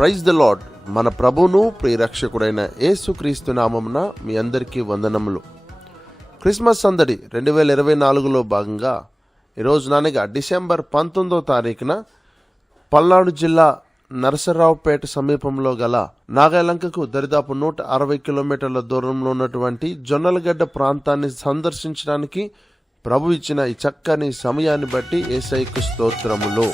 Praise the lord మన ప్రభును ప్రియరక్షకుడైన యేసుక్రీస్తు నామమున మీ అందరికీ వందనములు. క్రిస్మస్ సందడి రెండు వేల ఇరవై నాలుగులో భాగంగా ఈరోజు నానగా డిసెంబర్ పంతొమ్మిదో తారీఖున పల్నాడు జిల్లా నరసరావుపేట సమీపంలో గల నాగాలంకకు దరిదాపు నూట అరవై కిలోమీటర్ల దూరంలో ఉన్నటువంటి జొన్నలగడ్డ ప్రాంతాన్ని సందర్శించడానికి ప్రభు ఇచ్చిన ఈ చక్కని సమయాన్ని బట్టి ఏసైకు స్తోత్రములు.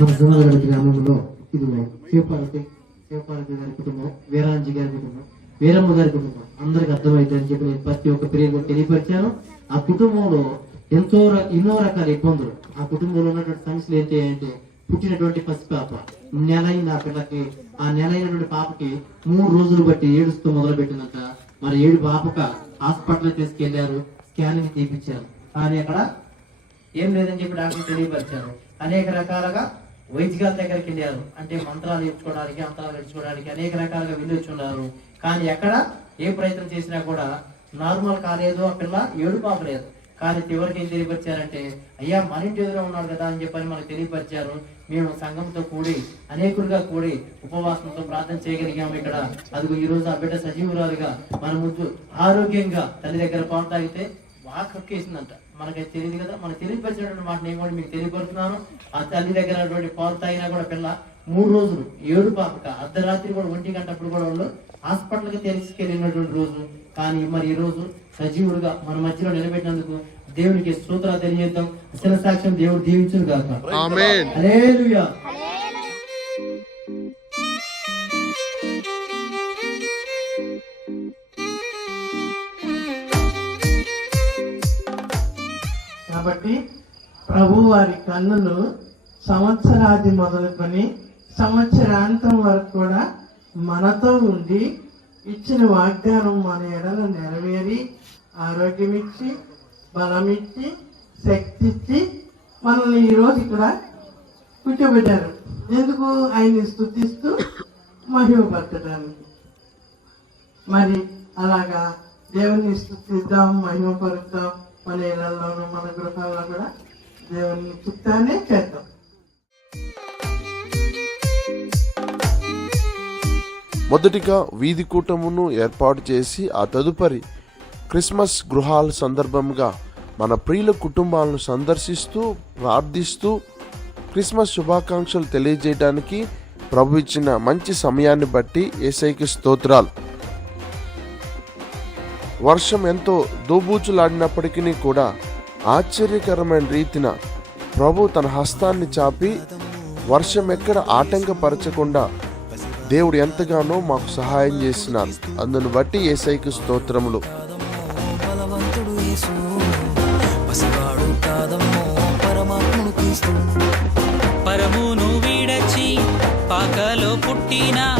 మన జొన్నలగడ్డ గ్రామంలో ఇది శివపార్వతి శివపార్వతి గారి కుటుంబం వీరాంజీ గారి కుటుంబం వీరమ్మ గారి కుటుంబం. అందరికి అర్థమైతే అని చెప్పి నేను ప్రతి ఒక్క ప్రియకు తెలియపరిచాను. ఆ కుటుంబంలో ఎంతో ఎన్నో రకాల ఇబ్బందులు. ఆ కుటుంబంలో ఉన్నటువంటి సమస్యలు ఏంటి అంటే పుట్టినటువంటి పసి పాప. నెల అయిన ఆ పిల్లకి ఆ నెల అయినటువంటి పాపకి మూడు రోజులు బట్టి ఏడుస్తూ మొదలు పెట్టిందంట మరి ఏడు పాపక హాస్పిటల్ తీసుకెళ్ళారు స్కానింగ్ తీపిచ్చారు. కానీ అక్కడ ఏం లేదని చెప్పి డాక్టర్ తెలియపరిచారు. అనేక రకాలుగా వైద్యుల దగ్గరికి వెళ్ళారు. అంటే మంత్రాలు నేర్చుకోవడానికి అంతరాలు నేర్చుకోవడానికి అనేక రకాలుగా వెళ్ళొచ్చున్నారు. కానీ ఎక్కడ ఏ ప్రయత్నం చేసినా కూడా నార్మల్ కాలేదు ఆ పిల్ల ఏడు పాపలేదు కానీ చివరికి ఏం తెలియపరిచారంటే అయ్యా మన ఇంటి ఎదురు ఉన్నాడు కదా అని చెప్పని మనకు తెలియపరిచారు. మేము సంఘంతో కూడి అనేకులుగా కూడి ఉపవాసంతో ప్రార్థన చేయగలిగాము ఇక్కడ. అదిగో ఈ రోజు ఆ బిడ్డ సజీవురాలుగా మన ముందు ఆరోగ్యంగా తల్లి దగ్గర పాలు తాగితే బాగా కక్కేసిందంట మనకైతే తెలియదు కదా మనకు తెలియపరిచినటువంటి మాట నేను కూడా మీకు తెలియపరుస్తున్నాను. ఆ తల్లి దగ్గర పాలు తాగినా కూడా పిల్ల మూడు రోజులు ఏడు పాపక అర్ధరాత్రి కూడా ఒంటి గంటప్పుడు కూడా వాళ్ళు హాస్పిటల్కి తీసుకెళ్ళినటువంటి రోజు. కానీ మరి ఈ రోజు సజీవుడుగా మన మధ్యలో నిలబెట్టినందుకు దేవునికి స్తోత్రాలు తెలియజేద్దాం. అసలు సాక్ష్యం దేవుడు దీవించును గాక. కాబట్టి ప్రభు వారి కన్నులు సంవత్సరాది మొదలుకొని సంవత్సరాంతం వరకు కూడా మనతో ఉండి ఇచ్చిన వాగ్దానం మన ఎడలు నెరవేరి ఆరోగ్యం ఇచ్చి బలమిచ్చి శక్తి ఇచ్చి మనల్ని ఈరోజు ఇక్కడ కూర్చోబెట్టారు. ఎందుకు ఆయన్ని స్థుతిస్తూ మహిమపరచడానికి? మరి అలాగా దేవుని స్థుతిద్దాం మహిమపరుద్దాం. మన ఇళ్ళలోనూ మన గృహాల్లో కూడా దేవుని చిత్తాన్ని చేద్దాం. మొదటిగా వీధి కూటమును ఏర్పాటు చేసి ఆ తదుపరి క్రిస్మస్ గృహాల సందర్భంగా మన ప్రియుల కుటుంబాలను సందర్శిస్తూ ప్రార్థిస్తూ క్రిస్మస్ శుభాకాంక్షలు తెలియజేయడానికి ప్రభు ఇచ్చిన మంచి సమయాన్ని బట్టి ఏసైకి స్తోత్రాలు. వర్షం ఎంతో దోబూచులాడినప్పటికీ కూడా ఆశ్చర్యకరమైన రీతిన ప్రభు తన హస్తాన్ని చాపి వర్షం ఎక్కడ ఆటంకపరచకుండా దేవుడు ఎంతగానో మాకు సహాయం చేసినారు. అందును బట్టి ఏసైకి స్తోత్రములు. పరమును వీడచి పాకలో పుట్టినా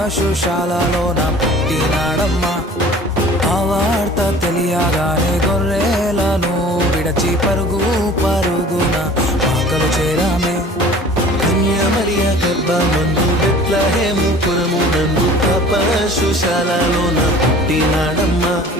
ఆపశుశాలలో నా పుట్టినాడమ్మా. ఆ వార్త తెలియగానే గొర్రెలను విడచి పరుగు పరుగున ఆకలు చేరామే. మరియ గర్భ గర్భమందు బెత్లహేము పురము నందు ఆపశుశాలలో నా పుట్టినాడమ్మా.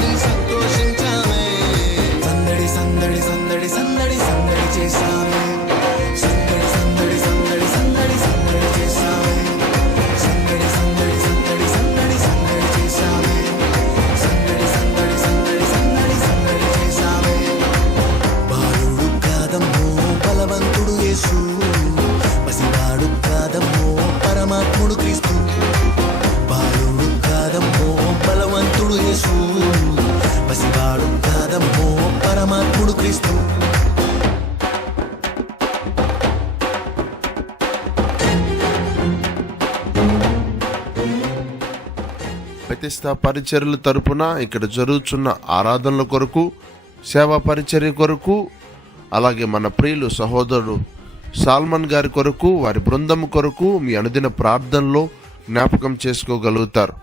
పరమాత్ముడు ప్రతిష్ట పరిచర్యల తరపున ఇక్కడ జరుగుతున్న ఆరాధనల కొరకు సేవా పరిచర్య కొరకు అలాగే మన ప్రియులు సహోదరుడు సాల్మన్ గారి కొరకు వారి బృందం కొరకు మీ అనుదిన ప్రార్థనలో జ్ఞాపకం చేసుకోగలుగుతారు.